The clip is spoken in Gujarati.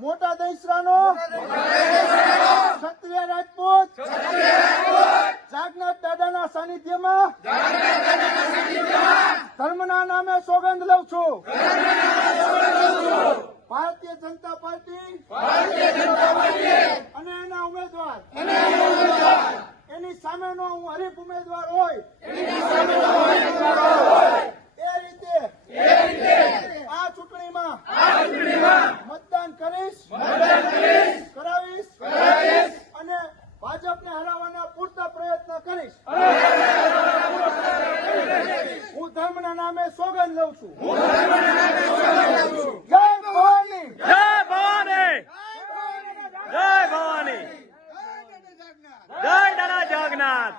મોટા દૈસરાનો ક્ષત્રિય રાજપૂત. જાગનાથ દાદાના સાનિધ્યમાં. ધર્મના નામે સોગંદ લઉં છું. ભારતીય જનતા પાર્ટી. અને એના ઉમેદવાર. એની સામેનો હું હરીફ ઉમેદવાર હોય. ધર્મના નામે સોગંદ લઉં છું. જય ભવાની. જય ભવાની. જય ભવાની. જય દાદા જગન્નાથ.